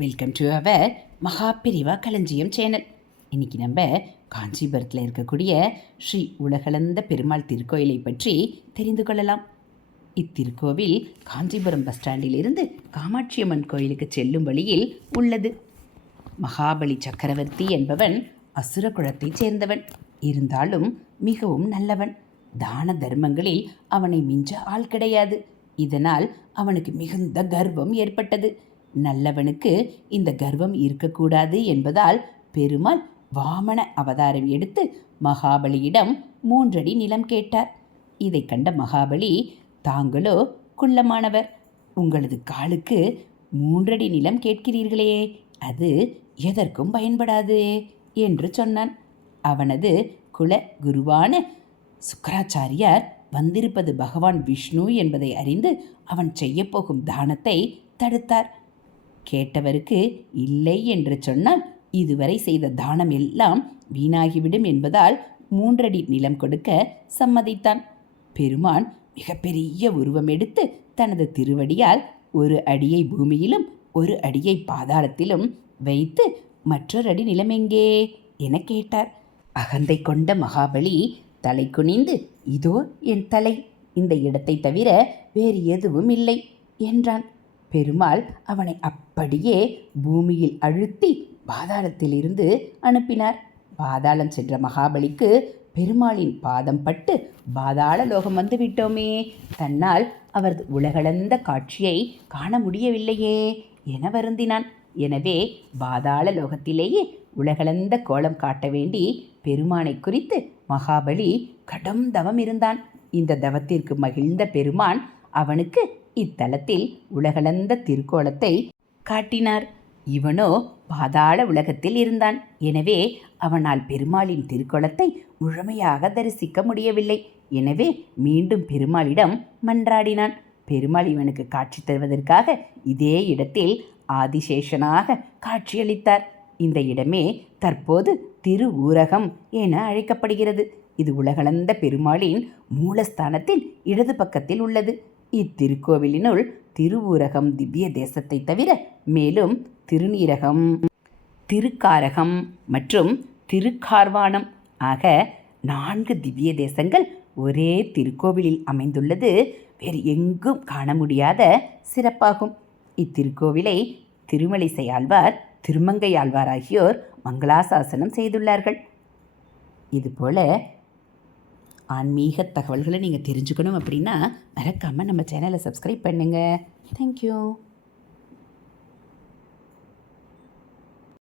Welcome to our Mahaperiyava களஞ்சியம் channel. இன்றைக்கி நம்ம காஞ்சிபுரத்தில் இருக்கக்கூடிய ஸ்ரீ உலகளந்த பெருமாள் திருக்கோயிலை பற்றி தெரிந்து கொள்ளலாம். இத்திருக்கோவில் காஞ்சிபுரம் பஸ் ஸ்டாண்டிலிருந்து காமாட்சியம்மன் கோயிலுக்கு செல்லும் வழியில் உள்ளது. மகாபலி சக்கரவர்த்தி என்பவன் அசுர குலத்தைச் சேர்ந்தவன். இருந்தாலும் மிகவும் நல்லவன். தான தர்மங்களில் அவனை மிஞ்ச ஆள் கிடையாது. இதனால் அவனுக்கு மிகுந்த கர்வம் ஏற்பட்டது. நல்லவனுக்கு இந்த கர்வம் இருக்கக்கூடாது என்பதால் பெருமாள் வாமன அவதாரம் எடுத்து மகாபலியிடம் 3 அடி நிலம் கேட்டார். இதை கண்ட மகாபலி, தாங்களோ குள்ளமானவர், உங்களது காலுக்கு 3 அடி நிலம் கேட்கிறீர்களே, அது எதற்கும் பயன்படாது என்று சொன்னான். அவனது குல குருவான சுக்கராச்சாரியார் வந்திருப்பது பகவான் விஷ்ணு என்பதை அறிந்து அவன் செய்யப்போகும் தானத்தை தடுத்தார். கேட்டவருக்கு இல்லை என்று சொன்னால் இதுவரை செய்த தானம் எல்லாம் வீணாகிவிடும் என்பதால் 3 அடி நிலம் கொடுக்க சம்மதித்தான். பெருமான் மிகப்பெரிய உருவம் எடுத்து தனது திருவடியால் 1 அடியை பூமியிலும் 1 அடியை பாதாளத்திலும் வைத்து மற்றொரு அடி நிலம் எங்கே என கேட்டார். அகந்தை கொண்ட மகாபலி தலை குனிந்து, இதோ என் தலை, இந்த இடத்தை தவிர வேறு எதுவும் இல்லை என்றான். பெருமாள் அவனை அப்படியே பூமியில் அழுத்தி பாதாளத்திலிருந்து அனுப்பினார். பாதாளம் சென்ற மகாபலிக்கு பெருமாளின் பாதம் பட்டு பாதாள லோகம் வந்து விட்டோமே, தன்னால் அவரது உலகளந்த காட்சியை காண முடியவில்லையே என வருந்தினான். எனவே பாதாள லோகத்திலேயே உலகளந்த கோலம் காட்ட வேண்டி பெருமானை குறித்து மகாபலி கடும் தவம் இருந்தான். இந்த தவத்திற்கு மகிழ்ந்த பெருமான் அவனுக்கு இத்தலத்தில் உலகளந்த திருக்கோலத்தை காட்டினார். இவனோ பாதாள உலகத்தில் இருந்தான். எனவே அவனால் பெருமாளின் திருக்கோலத்தை முழுமையாக தரிசிக்க முடியவில்லை. எனவே மீண்டும் பெருமாளிடம் மன்றாடினான். பெருமாள் இவனுக்கு காட்சி தருவதற்காக இதே இடத்தில் ஆதிசேஷனாக காட்சியளித்தார். இந்த இடமே தற்போது திரு ஊரகம் என அழைக்கப்படுகிறது. இது உலகளந்த பெருமாளின் மூலஸ்தானத்தின் இடது பக்கத்தில் உள்ளது. இத்திருக்கோவிலினுள் திருவூரகம் திவ்ய தேசத்தை தவிர மேலும் திருநீரகம், திருக்காரகம் மற்றும் திருக்கார்வானம் ஆக 4 திவ்ய தேசங்கள் ஒரே திருக்கோவிலில் அமைந்துள்ளது வேறு எங்கும் காண முடியாத சிறப்பாகும். இத்திருக்கோவிலை திருமலிசை ஆழ்வார், திருமங்கை ஆழ்வார் ஆகியோர் மங்களாசாசனம் செய்துள்ளார்கள். இதுபோல் ஆன்மீக தகவல்களை நீங்கள் தெரிஞ்சுக்கணும் அப்படின்னா மறக்காமல் நம்ம சேனலை சப்ஸ்கிரைப் பண்ணுங்கள். தேங்க்யூ.